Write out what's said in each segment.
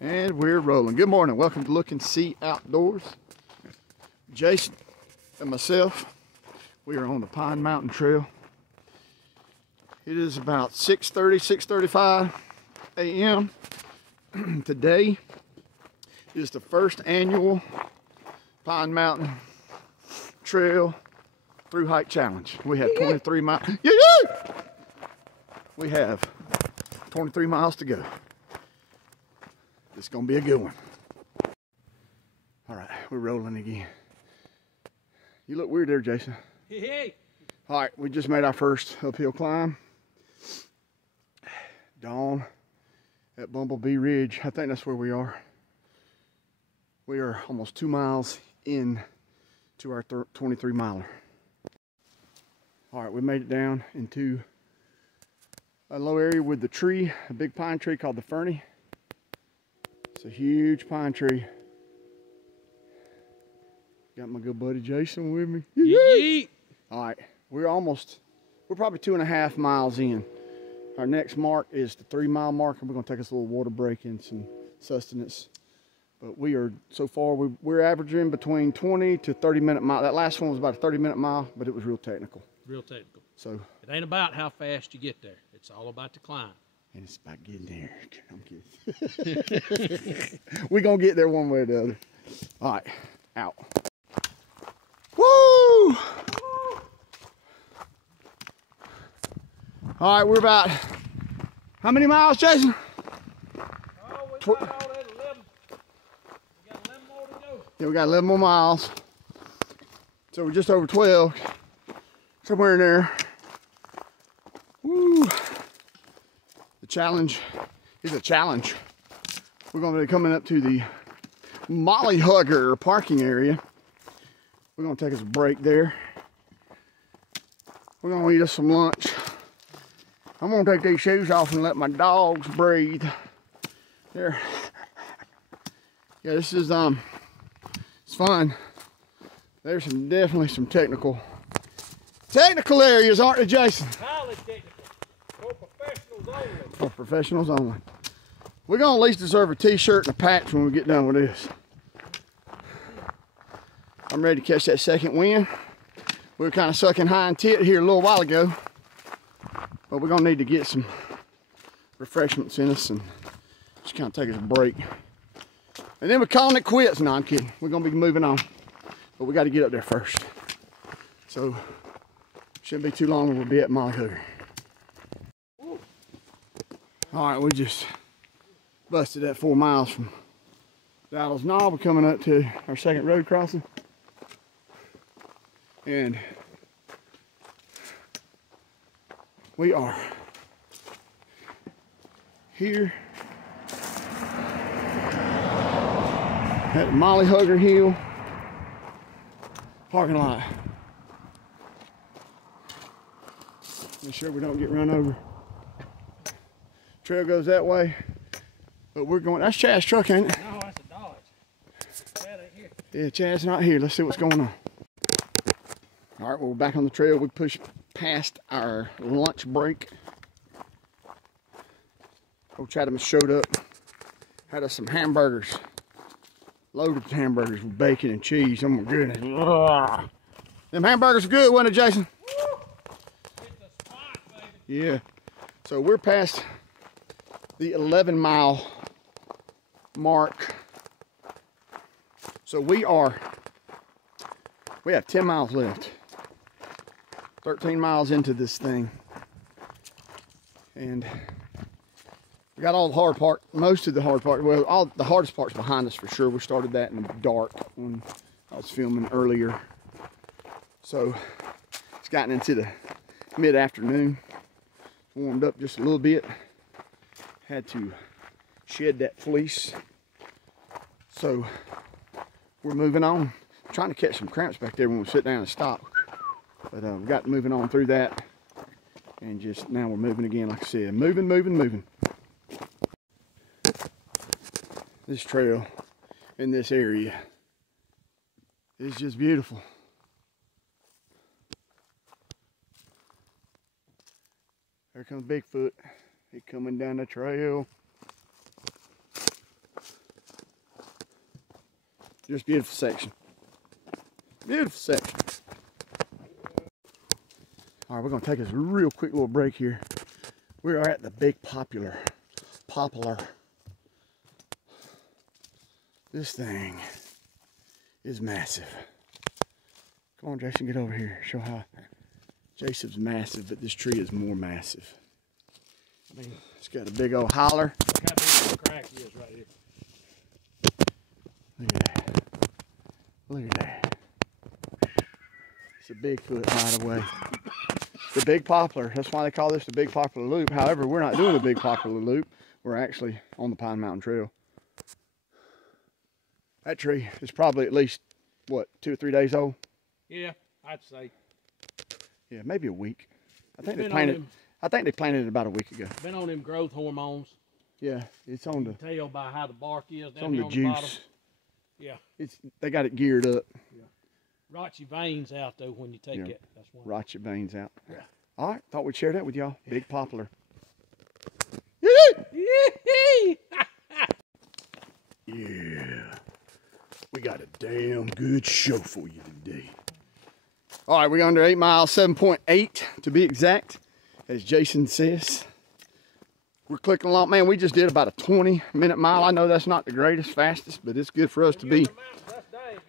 And we're rolling. Good morning. Welcome to Look and See Outdoors. Jason and myself, we are on the Pine Mountain Trail. It is about 6:30, 6:35 a.m. Today is the first annual Pine Mountain Trail through hike challenge. We have 23 miles. We have 23 miles to go. It's gonna be a good one. All right, we're rolling again. You look weird there, Jason. Hey. All right, we just made our first uphill climb. Dawn at Bumblebee Ridge. I think that's where we are. We are almost 2 miles in to our 23 miler. All right, we made it down into a low area with the tree, a big pine tree called the Fernie. It's a huge pine tree. Got my good buddy Jason with me. Yeet. All right, we're probably 2.5 miles in. Our next mark is the 3 mile mark, and we're gonna take us a little water break and some sustenance. But we are, so far, we're averaging between 20 to 30 minute mile. That last one was about a 30-minute mile, but it was real technical. Real technical. So it ain't about how fast you get there. It's all about the climb. And it's about getting there. I'm kidding. We're gonna get there one way or the other. All right, out. Woo! All right, we're about, how many miles, Jason? Oh, we got all that 11. We got 11 more to go. Yeah, we got 11 more miles. So we're just over 12, somewhere in there. Woo! The challenge is a challenge. We're going to be coming up to the Molly Hugger parking area. We're going to take us a break there. We're going to eat us some lunch. I'm going to take these shoes off and let my dogs breathe. There. Yeah, this is it's fun. There's definitely some technical areas, aren't there, Jason? Highly technical. For professionals only. For professionals only. We're gonna at least deserve a t-shirt and a patch when we get done with this. I'm ready to catch that second wind. We were kind of sucking high and tit here a little while ago, but we're gonna need to get some refreshments in us and just kind of take us a break. And then we're calling it quits. No, I'm kidding. We're gonna be moving on, but we got to get up there first. So shouldn't be too long and we'll be at Molly Hugger. All right, we just busted that 4 miles from Dowdle's Knob. We're coming up to our second road crossing. And we are here at Molly Hugger Hill parking lot. Make sure we don't get run over. Trail goes that way, but we're going, that's Chad's truck, ain't it? No, that's a Dodge. Chad ain't here. Yeah, Chad's not here. Let's see what's going on. All right, well, we're back on the trail. We pushed past our lunch break. Old Chatham showed up, had us some hamburgers. Loaded with hamburgers with bacon and cheese. Oh my goodness. Ugh. Them hamburgers are good, wasn't it, Jason? Woo! Hit the spot, baby. Yeah. So we're past the 11 mile mark. So we have 10 miles left. 13 miles into this thing. And we got all the hard part, most of the hard part, well, all the hardest part's behind us for sure. We started that in the dark when I was filming earlier. So it's gotten into the mid-afternoon. Warmed up just a little bit. Had to shed that fleece. So we're moving on. I'm trying to catch some cramps back there when we sit down and stop. But we got moving on through that. And just now we're moving again, like I said. Moving. This trail in this area is just beautiful. There comes Bigfoot. He's coming down the trail. Just beautiful section. Beautiful section. All right, we're gonna take us a real quick little break here. We are at the big poplar. This thing is massive. Come on, Jason, get over here. Show how Jason's massive, but this tree is more massive. I mean, it's got a big old holler. Look how big the crack is right here. Look at that. Look at that. It's a Bigfoot hideaway. The big poplar. That's why they call this the big poplar loop. However, we're not doing the big poplar loop. We're actually on the Pine Mountain Trail. That tree is probably at least, what, 2 or 3 days old? Yeah, I'd say. Yeah, maybe a week. I think they planted it about a week ago. Been on them growth hormones. Yeah, it's on the. You can tell by how the bark is It's down on here the on juice. the bottom. Yeah. They got it geared up. Yeah. Rot your veins out though when you take it. That's one. Rot your veins out. Yeah. All right, thought we'd share that with y'all. Big poplar. Yeah. We got a damn good show for you today. All right, we're under 8 miles, 7.8 to be exact, as Jason says. We're clicking along. Man, we just did about a 20-minute mile. I know that's not the greatest, fastest, but it's good for us to be,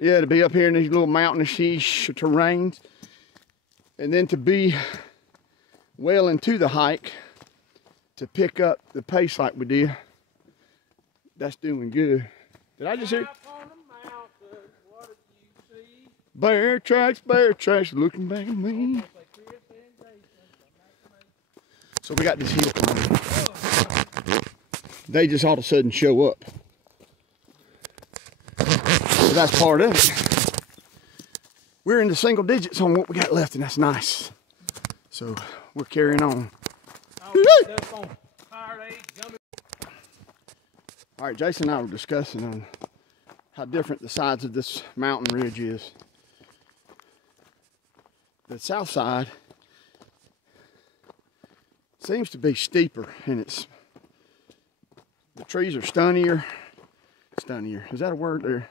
to be up here in these little mountainous-ish terrains. And then to be well into the hike, to pick up the pace like we did, that's doing good. Did I just hear? Bear tracks, looking back at me. So we got this hill climbing. They just all of a sudden show up. So that's part of it. We're in the single digits on what we got left, and that's nice. So we're carrying on. All right, Jason and I were discussing on how different the sides of this mountain ridge is. The south side seems to be steeper, and the trees are stunnier. Is that a word there?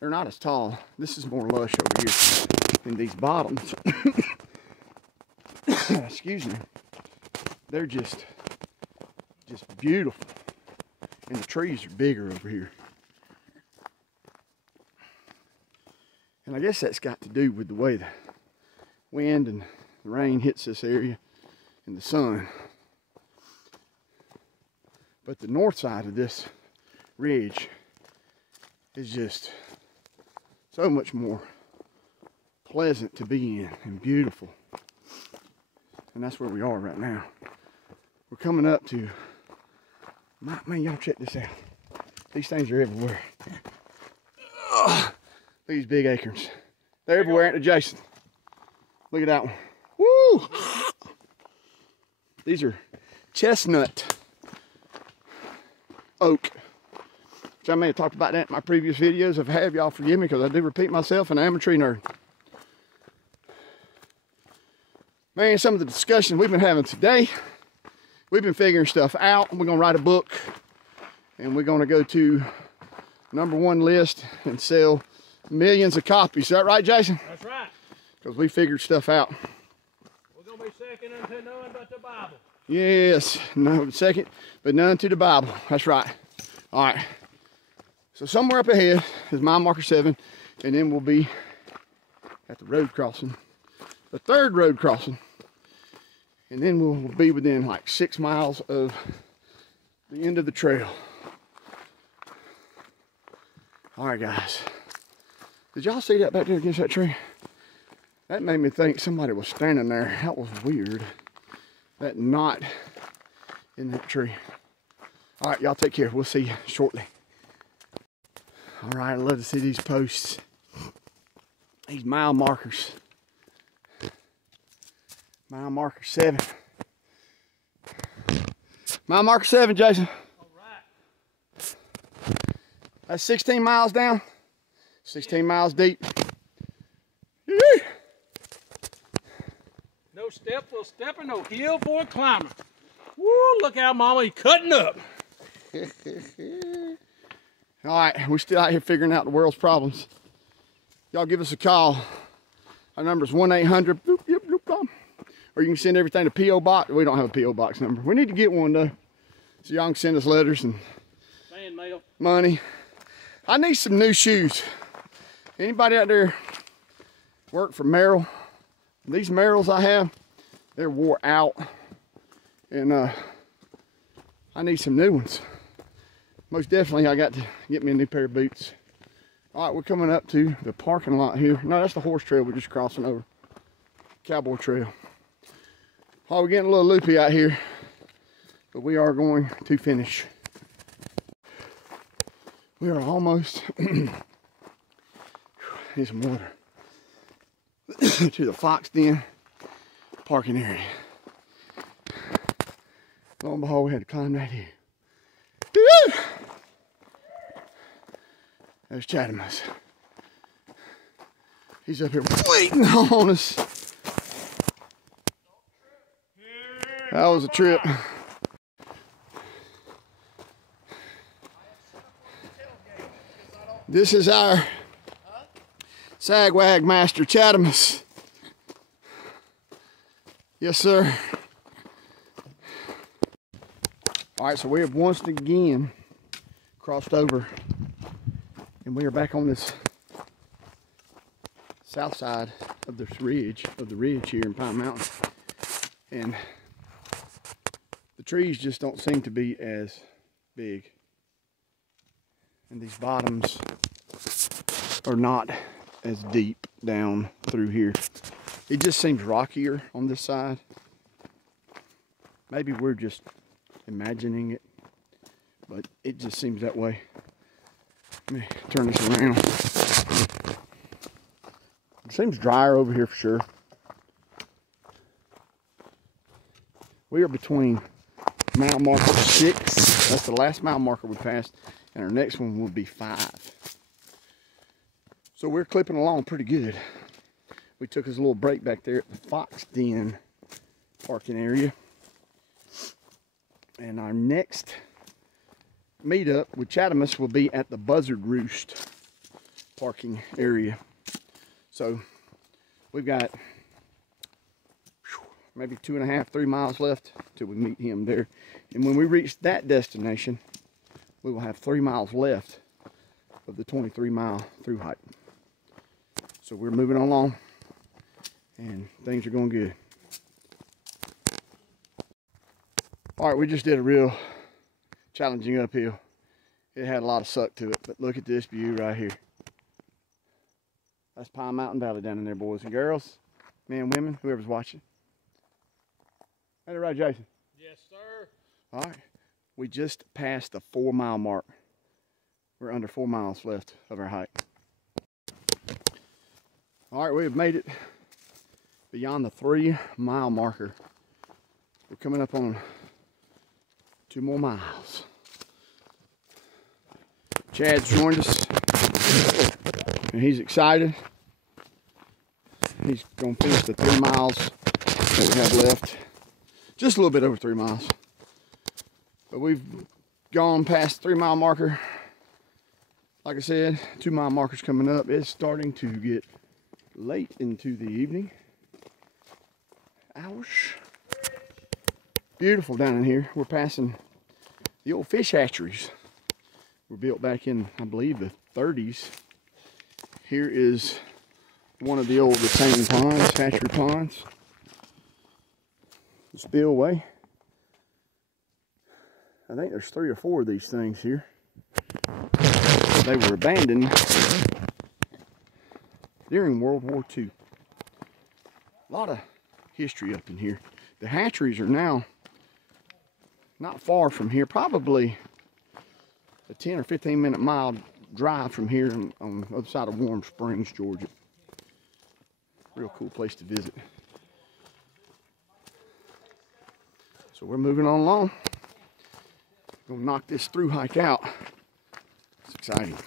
They're not as tall. This is more lush over here in these bottoms. Excuse me. They're just beautiful. And the trees are bigger over here. And I guess that's got to do with the way the wind and the rain hits this area and the sun. But the north side of this ridge is just so much more pleasant to be in and beautiful. And that's where we are right now. We're coming up to, man, y'all check this out. These things are everywhere. These big acorns. They're everywhere, ain't they, Jason? Look at that one. Woo! These are chestnut oak. Which I may have talked about that in my previous videos. If I have, y'all forgive me because I do repeat myself and I am a tree nerd. Man, some of the discussions we've been having today, we've been figuring stuff out. We're gonna write a book and we're gonna go to #1 list and sell millions of copies. Is that right, Jason? That's right. Because we figured stuff out. We're going to be second unto none but the Bible. Yes, no, second, but none to the Bible. That's right. All right. So somewhere up ahead is mile marker 7, and then we'll be at the road crossing, the 3rd road crossing, and then we'll be within like 6 miles of the end of the trail. All right, guys. Did y'all see that back there against that tree? That made me think somebody was standing there. That was weird. That knot in that tree. All right, y'all take care. We'll see you shortly. All right, I'd love to see these posts. These mile markers. Mile marker 7. Mile marker 7, Jason. All right. That's 16 miles down. 16 miles deep. No step for a stepper, no hill for a climber. Woo, look out, Mama, he's cutting up. All right, we're still out here figuring out the world's problems. Y'all give us a call. Our number is 1-800 bloop, yep, bloop, bum. Or you can send everything to P.O. Box. We don't have a P.O. Box number. We need to get one though. So y'all can send us letters and fan mail. Money. I need some new shoes. Anybody out there work for Merrill? These Merrills I have, they're wore out. And I need some new ones. Most definitely I got to get me a new pair of boots. All right, we're coming up to the parking lot here. No, that's the horse trail we're just crossing over. Cowboy trail. Oh, we're getting a little loopy out here, but we are going to finish. We are almost, need some water, to the Fox Den parking area. Lo and behold, we had to climb that hill. Woo! There's Chadamus. He's up here waiting on us. That was a trip. This is our Sagwag Master Chadamus. Yes, sir. All right, so we have once again crossed over, and we are back on this south side of this ridge, here in Pine Mountain. And the trees just don't seem to be as big. And these bottoms are not as deep down through here. It just seems rockier on this side. Maybe we're just imagining it, but it just seems that way. Let me turn this around. It seems drier over here for sure. We are between mile marker 6. That's the last mile marker we passed. And our next one will be 5. So we're clipping along pretty good. We took us a little break back there at the Fox Den parking area. And our next meetup with Chadamus will be at the Buzzard Roost parking area. So we've got maybe 2.5, 3 miles left till we meet him there. And when we reach that destination, we will have 3 miles left of the 23-mile through hike. So we're moving along, and things are going good. All right, we just did a real challenging uphill. It had a lot of suck to it, but look at this view right here. That's Pine Mountain Valley down in there, boys and girls, men, women, whoever's watching. Ain't that right, Jason? Yes, sir. All right. We just passed the 4-mile mark. We're under 4 miles left of our hike. All right, we have made it beyond the 3-mile marker. We're coming up on 2 more miles. Chad's joined us, and he's excited. He's gonna finish the 3 miles that we have left. Just a little bit over 3 miles. But we've gone past the 3-mile marker. Like I said, 2-mile marker's coming up. It's starting to get late into the evening hours. Beautiful down in here. We're passing the old fish hatcheries. Were built back in, I believe, the 30s. Here is one of the old retaining ponds, hatchery ponds. The spillway. I think there's 3 or 4 of these things here. They were abandoned during World War II. A lot of history up in here. The hatcheries are now not far from here, probably a 10 or 15 minute mile drive from here on the other side of Warm Springs, Georgia. Real cool place to visit. So we're moving on along. Gonna knock this through hike out. It's exciting.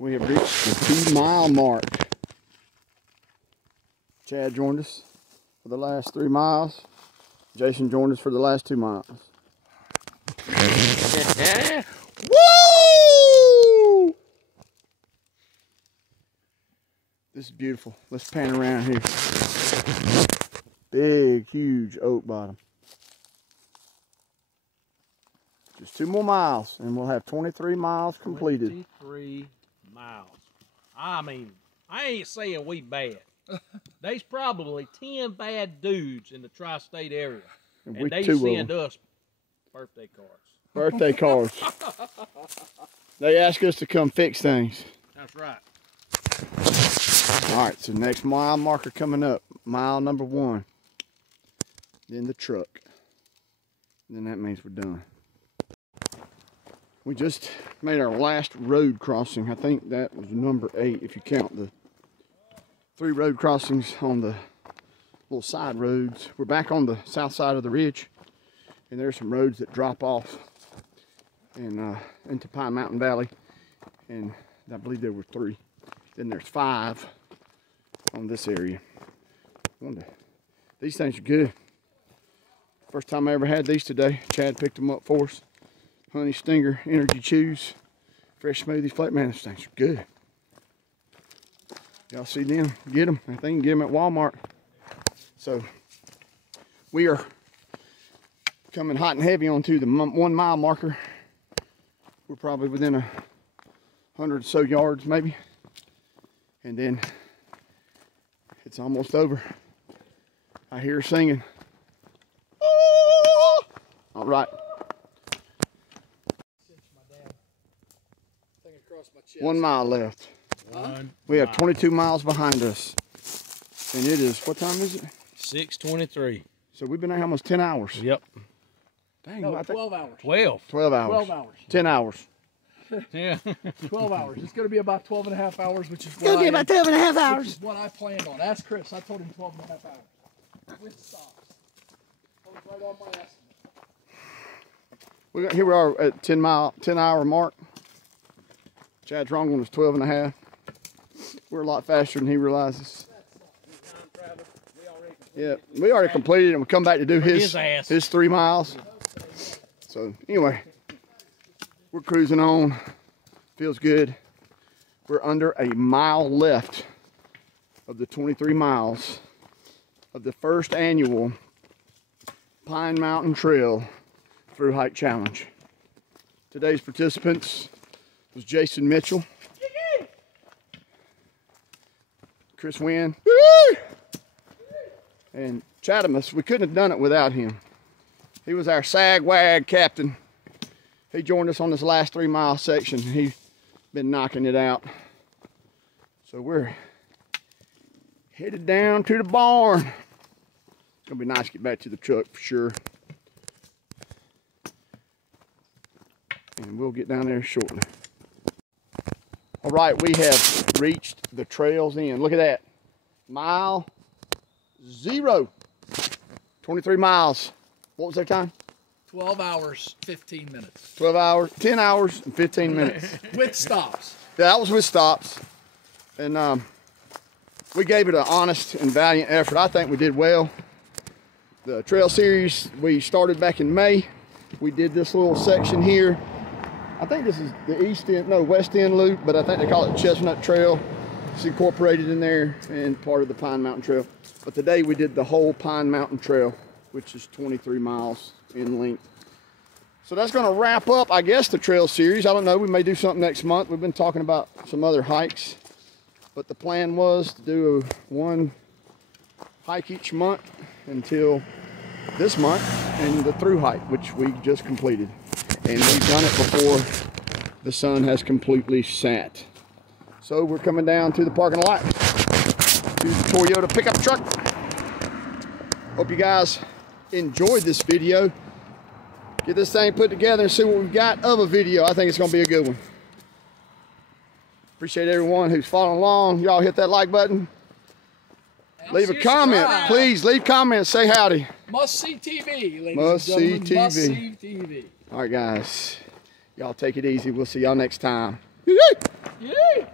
We have reached the 2-mile mark. Chad joined us for the last 3 miles. Jason joined us for the last 2 miles. Woo! This is beautiful. Let's pan around here. Big, huge oak bottom. Just 2 more miles, and we'll have 23 miles completed. 23 miles. I mean, I ain't saying we bad. There's probably 10 bad dudes in the tri-state area, and they send us birthday cards. Birthday cards. They ask us to come fix things. That's right. All right, so next mile marker coming up, mile number 1. Then the truck. Then that means we're done. We just made our last road crossing. I think that was number 8 if you count the 3 road crossings on the little side roads. We're back on the south side of the ridge, and there's some roads that drop off and into Pine Mountain Valley, and I believe there were 3. Then there's 5 on this area. These things are good. First time I ever had these today. Chad picked them up for us. Honey Stinger Energy Chews, fresh smoothies, flat. Man, these things are good. Y'all see them? Get them. I think you can get them at Walmart. So we are coming hot and heavy onto the 1 mile marker. We're probably within 100 or so yards maybe. And then it's almost over. I hear her singing. All right. 1 mile left. We have 22 miles behind us. And it is, what time is it? 6:23. So we've been there almost 10 hours. Yep. Dang, No, 12 hours. 12. 12 hours. 12 hours. 10 hours. Yeah. 12 hours. It's going to be about 12 and a half hours, which is what, It's going to be about 12 and a half hours. which is what I planned on. Ask Chris. I told him 12 and a half hours. With stops. I was right on my estimate. Here we are at 10 hour mark. Chad's wrong one was 12 and a half. We're a lot faster than he realizes. Yeah, we already completed and we come back to do his 3 miles. So anyway, we're cruising on. Feels good. We're under a mile left of the 23 miles of the first annual Pine Mountain Trail Through Hike Challenge. Today's participants was Jason Mitchell, Chris Wynn, and Chadamus. We couldn't have done it without him. He was our sag-wag captain. He joined us on this last 3 mile section. He's been knocking it out. So we're headed down to the barn. It's gonna be nice to get back to the truck for sure. And we'll get down there shortly. All right, we have reached the trail's end. Look at that. Mile 0. 23 miles. What was their time? 12 hours, 15 minutes. 12 hours, 10 hours and 15 minutes. With stops. Yeah, that was with stops. And we gave it an honest and valiant effort. I think we did well. The trail series, we started back in May. We did this little section here. I think this is the west end loop, but I think they call it Chestnut Trail. It's incorporated in there and part of the Pine Mountain Trail. But today we did the whole Pine Mountain Trail, which is 23 miles in length. So that's going to wrap up, I guess, the trail series. I don't know, we may do something next month. We've been talking about some other hikes, but the plan was to do 1 hike each month until this month, and the through hike, which we just completed. And we've done it before the sun has completely set. So we're coming down to the parking lot to the Toyota pickup truck. Hope you guys enjoyed this video. Get this thing put together and see what we've got of a video. I think it's going to be a good one. Appreciate everyone who's following along. Y'all hit that like button. Leave a comment. Please leave comments. Say howdy. Must see TV, ladies Must and gentlemen. see TV. Must see TV. All right, guys. Y'all take it easy. We'll see y'all next time. Yay!